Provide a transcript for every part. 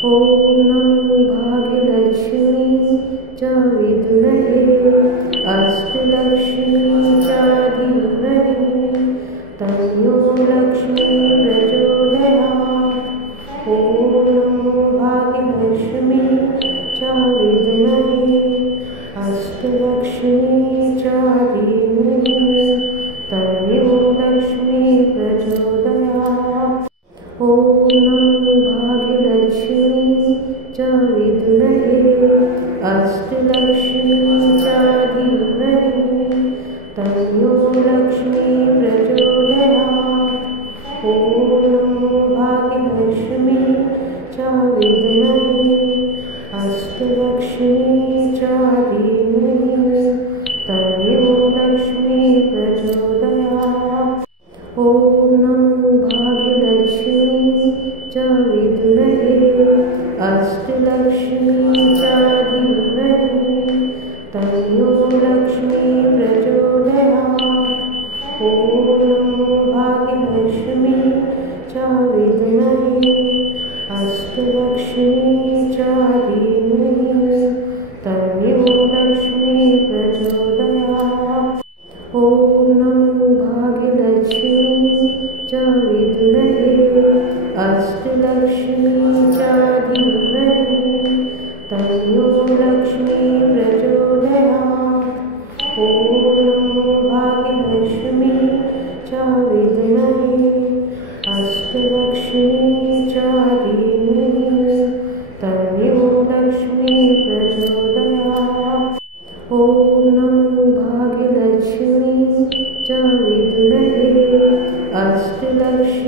ॐ नमो भाग्यलक्ष्मी च विद्महे अष्टलक्ष्मी च धीमहि तन्नो लक्ष्मी प्रचोदयात्। ॐ नमो भाग्यलक्ष्मी च विद्महे अष्टलक्ष्मी च धीमहि तन्नो लक्ष्मी प्रचोदयात्। ॐ नमो भाग्यलक्ष्मी च विद्महे अष्टलक्ष्मी च धीमहि तन्नो लक्ष्मी प्रचोदयात्। ॐ नमो भाग्यलक्ष्मी च विद्महे अष्टलक्ष्मी च धीमहि तन्नो लक्ष्मी प्रचोदयात्। ॐ नमो भाग्यलक्ष्मी च विद्महे अष्टलक्ष्मी च धीमहि तन्नो लक्ष्मी प्रचोदयात्। ॐ नमो भाग्यलक्ष्मी च विद्महे अष्टलक्ष्मी च धीमहि तन्नो लक्ष्मी प्रचोदयात्। ॐ नमो भाग्यलक्ष्मी च विद्महे अष्टलक्ष्मी च धीमहि तन्नो लक्ष्मी प्रचोदयात्। ॐ नमो भाग्यलक्ष्मी च विद्महे अष्टलक्ष्मी च धीमहि तन्नो लक्ष्मी प्रचोदयात्। ॐ नमो भाग्यलक्ष्मी च विद्महे अष्टलक्ष्मी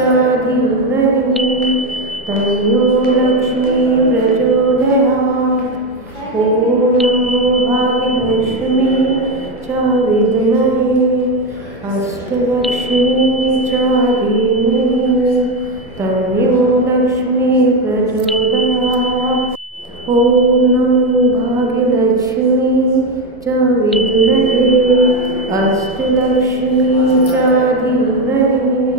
च धीमहि तन्नो लक्ष्मी प्रचोदयात्। ॐ नमो भाग्यलक्ष्मी च विद्महे अष्टलक्ष्मी च धीमहि तन्नो लक्ष्मी प्रचोदयात्। ॐ नमो भाग्यलक्ष्मी च विद्महे अष्टलक्ष्मी च धीमहि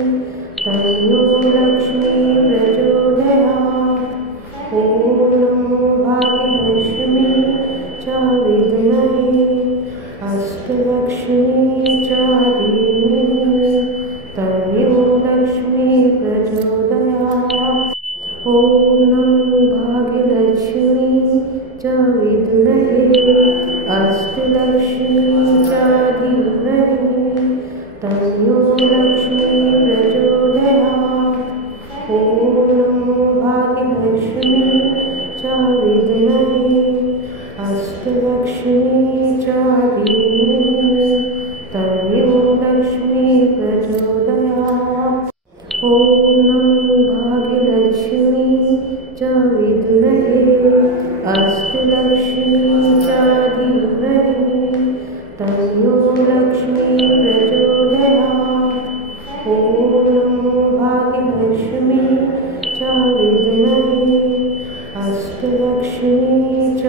तन्नो लक्ष्मी प्रचोदयात्। ॐ नमो भाग्यलक्ष्मी च विद्महे अष्टलक्ष्मी च धीमहि तन्नो लक्ष्मी प्रचोदयात्। ॐ नमो भाग्यलक्ष्मी च विद्महे अष्टलक्ष्मी च धीमहि तन्नो लक्ष्मी प्रचोदयात्। ॐ नमो भाग्यलक्ष्मी च विद्महे अष्टलक्ष्मी च धीमहि तन्नो लक्ष्मी प्रचोदयात्। ॐ नमो भाग्यलक्ष्मी च विद्महे अष्टलक्ष्मी च धीमहि तन्नो लक्ष्मी प्रचोदयात्। ॐ नमो भाग्यलक्ष्मी च विद्महे अष्टलक्ष्मी च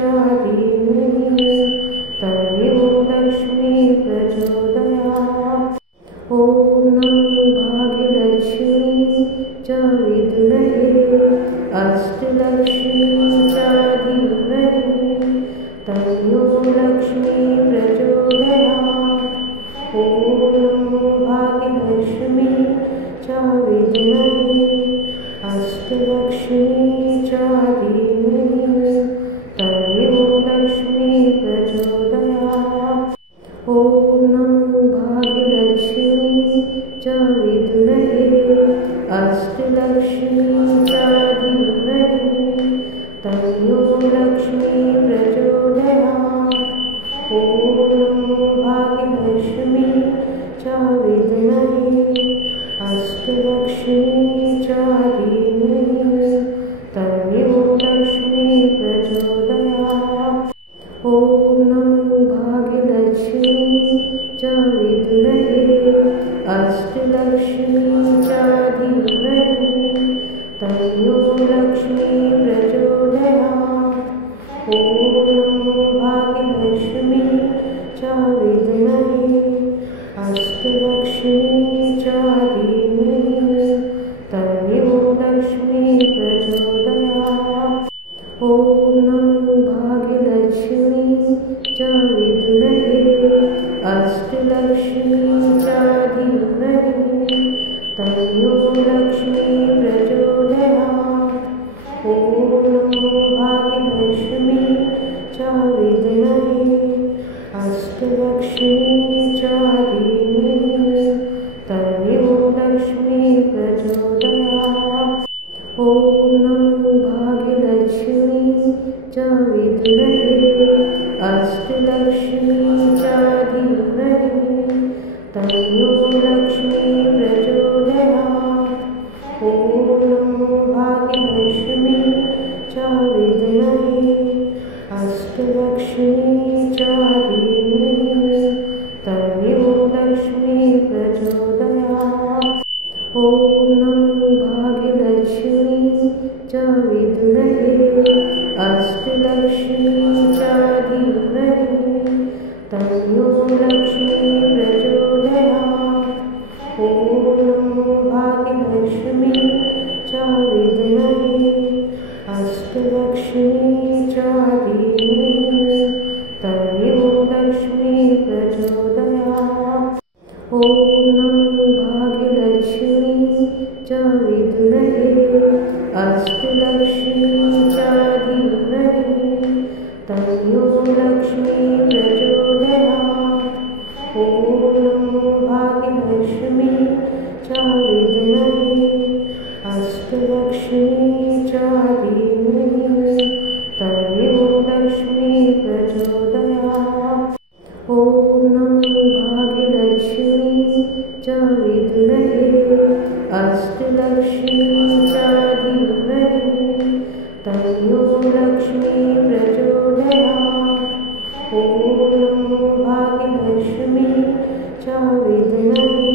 धीमहि तन्नो लक्ष्मी प्रचोदयात्। ॐ नमो भाग्यलक्ष्मी च विद्महे अष्टलक्ष्मी च धीमहि तन्नो लक्ष्मी प्रचोदयात्। ॐ नमो भाग्यलक्ष्मी च विद्महे अष्टलक्ष्मी च धीमहि तन्नो लक्ष्मी प्रचोदयात्। ॐ नमो भाग्यलक्ष्मी च विद्महे अष्टलक्ष्मी च धीमहि तन्नो लक्ष्मी प्रचोदयात्। ॐ नमो भाग्यलक्ष्मी च विद्महे अष्टलक्ष्मी च धीमहि तन्नो लक्ष्मी प्रचोदयात्। ॐ नमो भाग्यलक्ष्मी च विद्महे अष्टलक्ष्मी च धीमहि तन्नो लक्ष्मी प्रचोदयात्। ॐ नमो भाग्यलक्ष्मी च विद्महे अष्टलक्ष्मी च धीमहि तन्नो लक्ष्मी प्रचोदयात्। ॐ नमो भाग्यलक्ष्मी च विद्महे अष्टलक्ष्मी च धीमहि तन्नो लक्ष्मी प्रचोदयात्। ॐ नमो भाग्यलक्ष्मी च विद्महे अष्टलक्ष्मी च धीमहि तन्नो लक्ष्मी प्रचोदयात्। ॐ नमो भाग्यलक्ष्मी च विद्महे अष्टलक्ष्मी च धीमहि तन्नो लक्ष्मी प्रचोदयात्। ॐ नमो भाग्यलक्ष्मी च विद्महे अष्टलक्ष्मी च धीमहि तन्नो लक्ष्मी प्रचोदयात्। ॐ नमो भाग्यलक्ष्मी च विद्महे अष्टलक्ष्मी च धीमहि तन्नो लक्ष्मी प्रचोदयात्। ॐ नमो भाग्यलक्ष्मी च विद्महे अष्टलक्ष्मी च धीमहि तन्नो लक्ष्मी प्रचोदयात्। ॐ नमो भाग्यलक्ष्मी च विद्महे अष्टलक्ष्मी च धीमहि तन्नो लक्ष्मी प्रचोदयात्। ॐ नमो भाग्यलक्ष्मी च विद्महे अष्टलक्ष्मी च धीमहि तन्नो लक्ष्मी प्रचोदयात्। ॐ नमो भाग्यलक्ष्मी च विद्महे अष्टलक्ष्मी च धीमहि तन्नो लक्ष्मी प्रचोदयात्। ॐ नमो भाग्यलक्ष्मी च विद्महे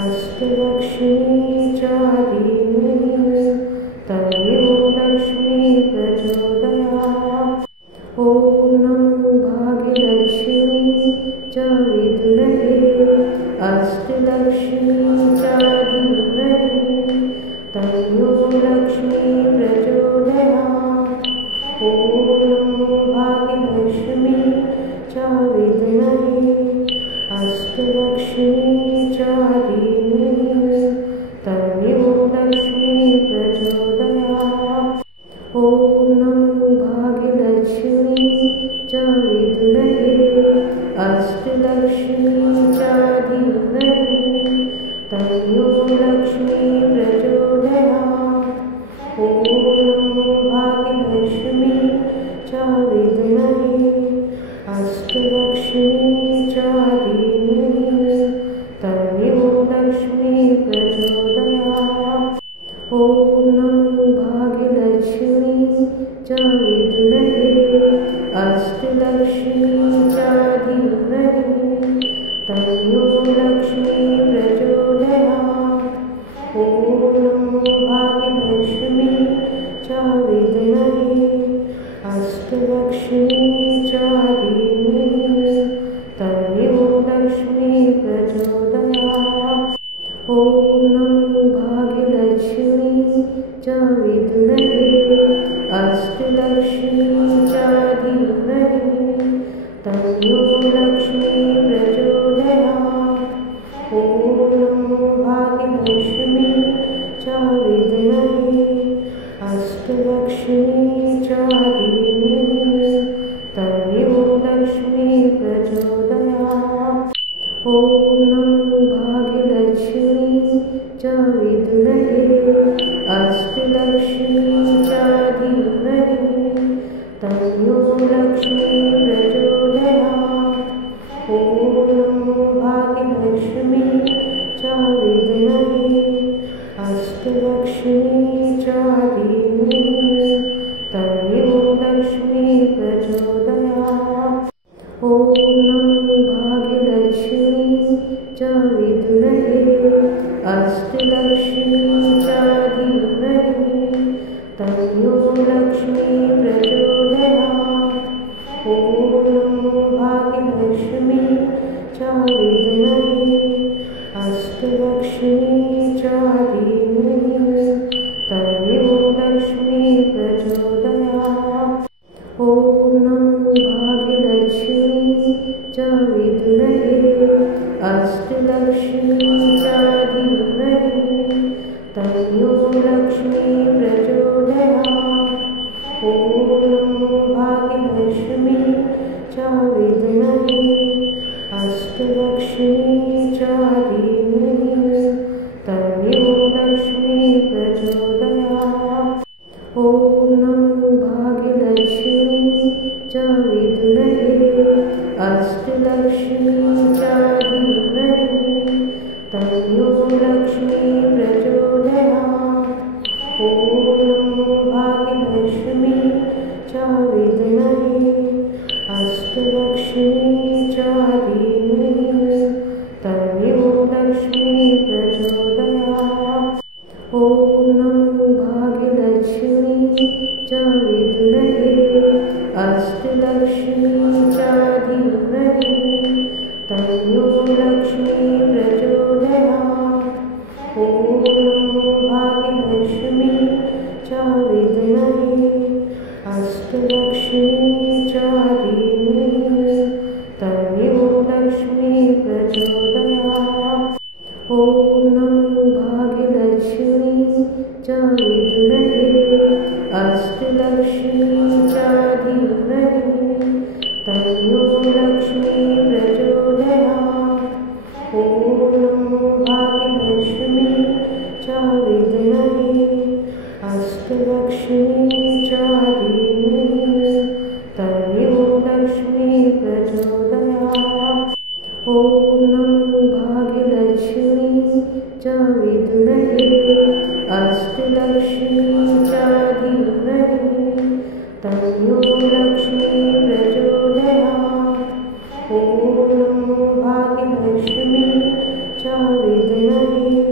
अष्टलक्ष्मी च धीमहि तन्नो लक्ष्मी प्रचोदयात्। ॐ नमो भाग्यलक्ष्मी च विद्महे अष्टलक्ष्मी च धीमहि तन्नो लक्ष्मी प्रचोदयात्। ॐ नमो भाग्यलक्ष्मी च विद्महे अष्टलक्ष्मी च धीमहि तन्नो लक्ष्मी प्रचोदयात्। ॐ नमो भाग्यलक्ष्मी च विद्महे अष्टलक्ष्मी च धीमहि तन्नो लक्ष्मी प्रचोदयात्। ॐ नमो भाग्यलक्ष्मी च विद्महे अष्टलक्ष्मी च धीमहि तन्नो लक्ष्मी प्रचोदयात्। ॐ नमो भाग्यलक्ष्मी च विद्महे अष्टलक्ष्मी च धीमहि तन्नो लक्ष्मी प्रचोदयात्। ॐ नमो भाग्यलक्ष्मी च विद्महे अष्टलक्ष्मी च धीमहि तन्नो लक्ष्मी प्रचोदयात्। ॐ नमो भाग्यलक्ष्मी च विद्महे अष्टलक्ष्मी च धीमहि तन्नो लक्ष्मी प्रचोदयात्। ॐ नमो भाग्यलक्ष्मी च विद्महे अष्टलक्ष्मी च धीमहि तन्नो लक्ष्मी प्रचोदयात्। ॐ नमो भाग्यलक्ष्मी च विद्महे अष्टलक्ष्मी च धीमहि तन्नो लक्ष्मी प्रचोदयात्। ॐ नमो भाग्यलक्ष्मी च विद्महे अष्टलक्ष्मी च धीमहि तन्नो लक्ष्मी प्रचोदयात्। ॐ नमो भाग्यलक्ष्मी च विद्महे अष्टलक्ष्मी च धीमहि तन्नो लक्ष्मी प्रचोदयात्। ॐ नमो भाग्यलक्ष्मी च विद्महे अष्टलक्ष्मी च धीमहि तन्नो लक्ष्मी प्रचोदयात्। च विद्महे अष्टलक्ष्मी च धीमहि तन्नो लक्ष्मी प्रचोदयात्। ॐ नमो भाग्यलक्ष्मी च विद्महे अष्टलक्ष्मी च धीमहि तन्नो लक्ष्मी प्रचोदयात्। ॐ नमो भाग्यलक्ष्मी च विद्महे अष्टलक्ष्मी च धीमहि तन्नो लक्ष्मी प्रचोदयात्। ॐ नमो भाग्यलक्ष्मी च विद्महे अष्टलक्ष्मी च धीमहि तन्नो लक्ष्मी प्रचोदयात्। ॐ नमो भाग्यलक्ष्मी च विद्महे अष्टलक्ष्मी च धीमहि तन्नो लक्ष्मी प्रचोदयात्। ॐ नमो भाग्यलक्ष्मी च विद्महे अष्टलक्ष्मी च धीमहि तन्नो लक्ष्मी प्रचोदयात्। ॐ नमो भाग्यलक्ष्मी च विद्महे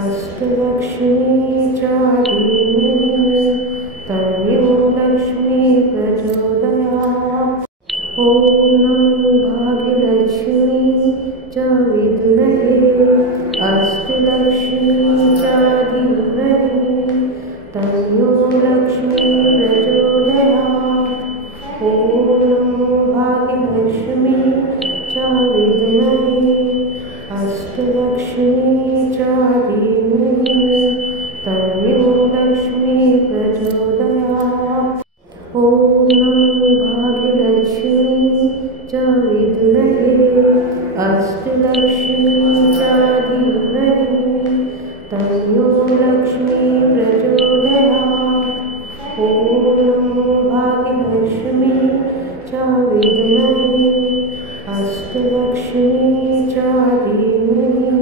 अष्टलक्ष्मी च धीमहि तन्नो लक्ष्मी प्रचोदयात्। ॐ नमो भाग्यलक्ष्मी च विद्महे अष्टलक्ष्मी च धीमहि तन्नो लक्ष्मी प्रचोदयात्। ॐ नमो भाग्यलक्ष्मी च विद्महे अष्टलक्ष्मी च धीमहि तन्नो लक्ष्मी प्रचोदयात्। ॐ नमो भाग्यलक्ष्मी च विद्महे अष्टलक्ष्मी च धीमहि तन्नो लक्ष्मी प्रचोदयात्। ॐ नमो भाग्यलक्ष्मी च विद्महे तन्नो लक्ष्मी प्रचोदयात्। ॐ नमो भाग्यलक्ष्मी च विद्महे अष्टलक्ष्मी च धीमहि तन्नो लक्ष्मी प्रचोदयात्। ॐ नमो भाग्यलक्ष्मी च विद्महे अष्टलक्ष्मी च धीमहि